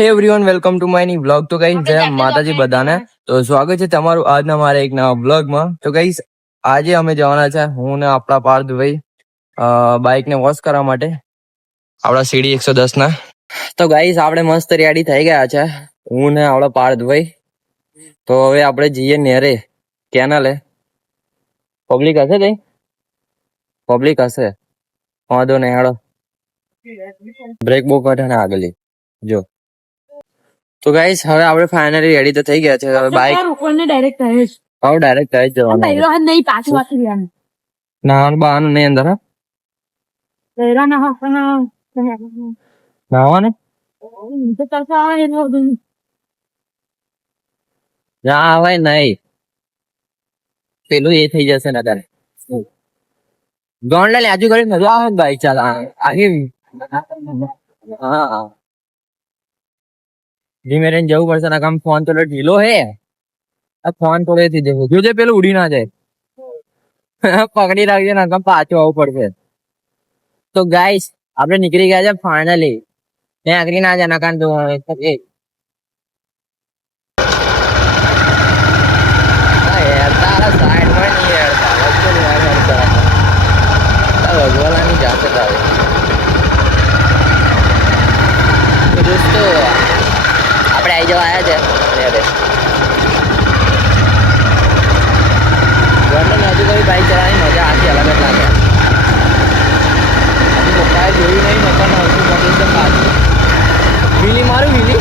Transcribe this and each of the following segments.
હે everyone welcome to my new vlog. તો guys જય માતાજી બધાને. તો સ્વાગત છે તમારું આજના મારા એક નવા વ્લોગમાં. તો ગાઈસ આજે અમે જવાના છે હું ને આપણા પાર્થભાઈ બાઇક ને વોશ કરવા માટે આપણા સીડી 110 ના. તો ગાઈસ આપણે મસ્ત રેડી થઈ ગયા છે હું ને આપણા પાર્થભાઈ. તો હવે આપણે જઈએ નેરે કેનાલે. પબ્લિક હશે તઈ? પબ્લિક હશે, વાંધો નહીં હેડો. બ્રેક બહુ કાઢે ને આગળ જો. તો ગાઈસ હવે આપણે ફાઇનલી રેડી તો થઈ ગયા છે. હવે બાઇક ઉપરને ડાયરેક્ટ થાય છે. હવે ડાયરેક્ટ થાય જવાનું. પહેલો હાથ નહીં પાછું વાત કરવાનું. નાવાનું બહાનું નહીં અંદર. હા પહેલા ના હાથ નાવા ને તો તરફા આવે ને બધું ના આવે નહીં. પેલું એ થઈ જશે ને તારે ગોંડલ આજુ કરી નતો આવે બાઈક ચાલ આગે. હા ધીમે રહીને જવું પડશે ને કામ. ફોન થોડો ઢીલો હે. આ ફોન થોડે થી જવું જોજે પેલું ઉડી ના જાય. પકડી રાખજે ને કામ પાછું આવવું પડશે. તો ગાઈસ આપણે નીકળી ગયા છે ફાઇનલી. ત્યાં આગળ ના જાય નકાન તો ભગવાલાની જાતે આવે. તો દોસ્તો આપણે આવી જવા આવ્યા છે ગવર્મેન્ટ હજુ કોઈ બાઈક ચલાવવાની મજા આખી અલગ જ લાગે. હજુ પપ્પાએ જોયું નહીં મકાન ઓછું પકડી છે પાછું. વીલી મારું વીલી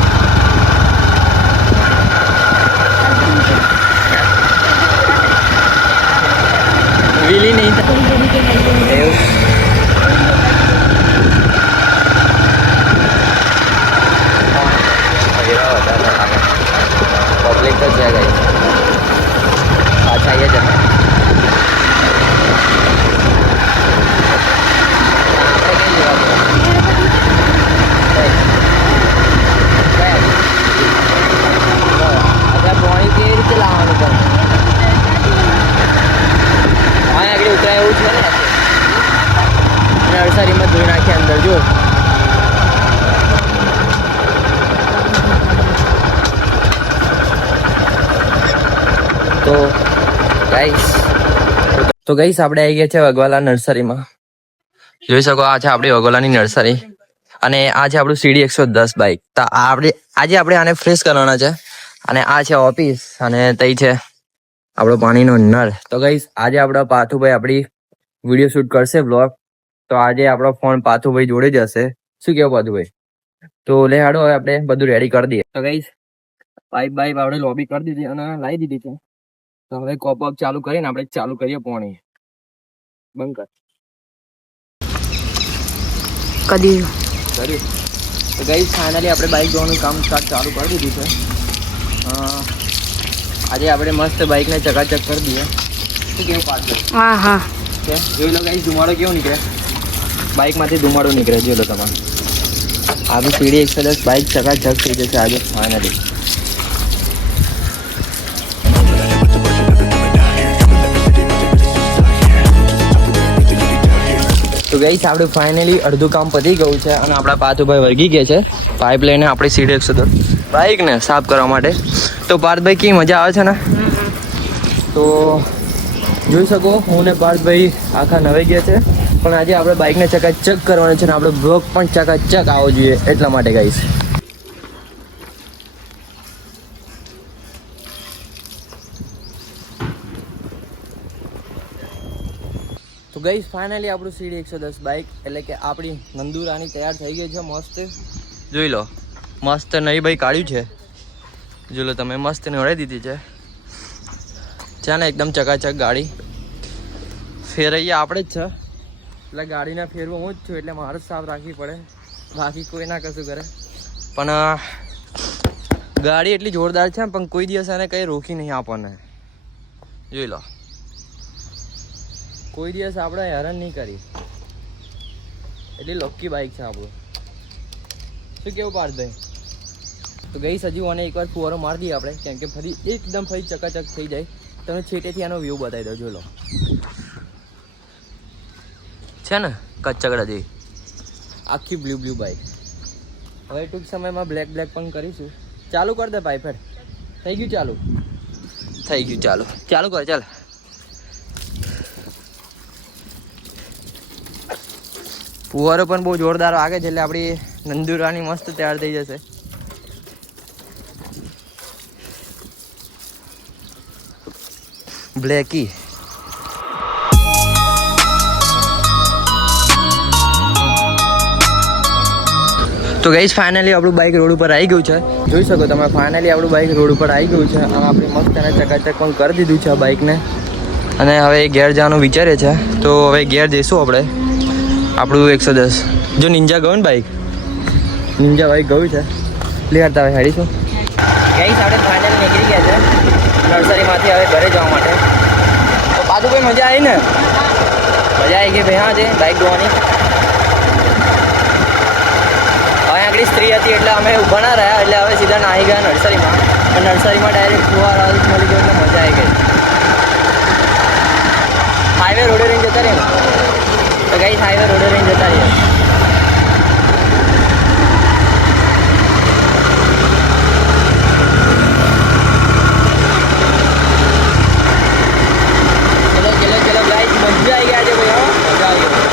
વીલી નહીં એવું. પબ્લિક તો છે ગઈ પાછા આવીએ જમે. પાણી કેવી રીતે લાવવાનું પણ આગળ ઉતરાય એવું છે ને. નર્સરીમાં ધોઈ નાખી અંદર જો. તો ગાઈસ આપણે આવી ગયા છે વગવાલા નર્સરીમાં. જોઈ શકો આ છે આપણી વગવાલાની નર્સરી અને આ છે આપણું સીડી 110 બાઇક. તો આજે આપણે આને ફ્રેશ કરવાના છે અને આ છે ઓફિસ અને તઈ છે આપણો પાણીનો નળ. તો ગાઈસ આજે આપણા પાથુભાઈ આપણી વિડીયો શૂટ કરશે બ્લોગ. તો આજે આપણો ફોન પાથુભાઈ જોડે જ હશે. શું કેવું પાથુભાઈ? તો લે હાડો હવે આપણે બધું રેડી કરી દઈએ. તો ગાઈસ પાઇપ આપણે લોબી કરી દીધી અને લાવી દીધી છે. તો હવે કોપ અપ ચાલુ કરીને આપણે ચાલુ કરીએ પાણી. બંધ કર કદી કર્યું. તો ગાઈસ ફાઇનલી આપણે બાઇક ધોવાનું કામ ચાલુ કરી દીધું છે. આજે આપણે મસ્ત બાઇકને ચકાચક કરી દઈએ. શું કેવું પાછળ? હા હા જોઈ લો ગાઈસ ધુમાડો કેવો નીકળે. બાઇકમાંથી ધુમાડો નીકળે જોઈ લો તમારે. આવી સીડી 110 બાઇક ચકાચક થઈ જશે આજે ફાઇનલી. તો ગાઈસ આપણે ફાઇનલી અડધું કામ પતી ગયું છે અને આપણા પાથુભાઈ વર્ગી ગયા છે પાઇપ લઈને આપણી સીડી 110 બાઇકને સાફ કરવા માટે. તો પાર્થભાઈ કેવી મજા આવે છે ને. તો જોઈ શકો હું ને પાર્થભાઈ આખા નવાઈ ગયા છે પણ આજે આપણે બાઇકને ચકાચક કરવાનું છે ને આપણે બ્લોગ પણ ચકાચક આવવો જોઈએ એટલા માટે ગાઈસ. તો ગાઈસ ફાઇનલી આપણું સીડી 110 બાઇક એટલે કે આપણી નંદુરાની તૈયાર થઈ ગઈ છે મસ્ત. જોઈ લો મસ્ત નવી બાઈક કાઢ્યું છે. જોઈ લો તમે મસ્ત નવડાવી દીધી છે. છે ને એકદમ ચકાચક ગાડી. ફેરૈયા આપણે જ છે એટલે ગાડીના ફેરવું હું જ છું એટલે મારે જ સાફ રાખવી પડે. બાકી કોઈ ના કશું કરે. પણ ગાડી એટલી જોરદાર છે પણ કોઈ દિવસ એને કંઈ રોકી નહીં આપણને. જોઈ લો કોઈ દિવસ આપણે હેરાન નહીં કરી. એટલી લકી બાઇક છે આપણું. શું કેવું પાર્થભાઈ? તો ગઈ હજી મને એકવાર ફુવારો મારી દઈએ આપણે કેમ કે ફરી એકદમ ફરી ચકાચક થઈ જાય. તમે છેટેથી આનો વ્યૂ બતાવી દો. જોઈ લો છે ને કચ્ચકડા જેવી આખી બ્લુ બાઇક. હવે ટૂંક સમયમાં બ્લેક પણ કરીશું. ચાલુ કર દે પાઇપ. થઈ ગયું ચાલુ. થઈ ગયું ચાલુ. ચાલુ કર ચાલ. ફુવારો પણ બહુ જોરદાર વાગે છે એટલે આપણી નંદુરાની મસ્ત તૈયાર થઈ જશે. બ્લેકી તો ગાઈસ ફાઇનલી આપણું બાઇક રોડ ઉપર આવી ગયું છે. જોઈ શકો તમે ફાઇનલી આપણું બાઇક રોડ ઉપર આવી ગયું છે અને આપણે મસ્ત એને ચકાચક પણ કરી દીધું છે આ બાઇકને. અને હવે ઘેર જવાનું વિચારે છે તો હવે ઘેર જઈશું આપણે. આપણું 110 જો નિંજા ગયું ને બાઇક, નિંજા બાઇક ગયું છે એટલે યાર હવે હેડીશું. ગાઈસ આપણે ફાઇનલી નીકળી ગયા છે નર્સરીમાંથી હવે ઘરે જવા માટે. તો પાછું ભાઈ મજા આવી ને? મજા આવી ગઈ ભાઈ. હા છે બાઇક ધોવાની. આગળ સ્ત્રી હતી એટલે અમે ઊભા ના રહ્યા એટલે હવે સીધા નાહી ગયા નર્સરીમાં. અને નર્સરીમાં ડાયરેક્ટ ફુવારા મળી ગયો એટલે મજા આવી ગઈ. હાઈવે રોડે રહીને જતા રહીએ તો ગાઈસ હાઈવે રોડે રહીને જતા રહીએ. ચલો ચલો ચલો ગાઈસ મજા આવી ગયા છે ભાઈ. મજા આવી ગઈ.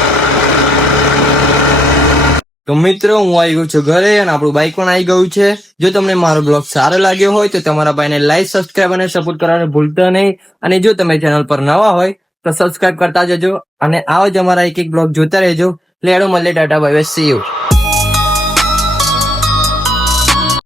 તો મિત્રો હું આવી ગયો છું ઘરે અને આપણું બાઇક પણ આવી ગયું છે. જો તમને મારો બ્લોગ સારો લાગ્યો હોય તો તમારા ભાઈને લાઈક, સબસ્ક્રાઇબ અને સપોર્ટ કરવાનું ભૂલતા નહીં. અને જો તમે ચેનલ પર નવા હોય તો સબસ્ક્રાઇબ કરતા જજો અને આવો જ અમારા એક બ્લોગ જોતા રહેજો. લેડો મળે, Tata bye bye, C you.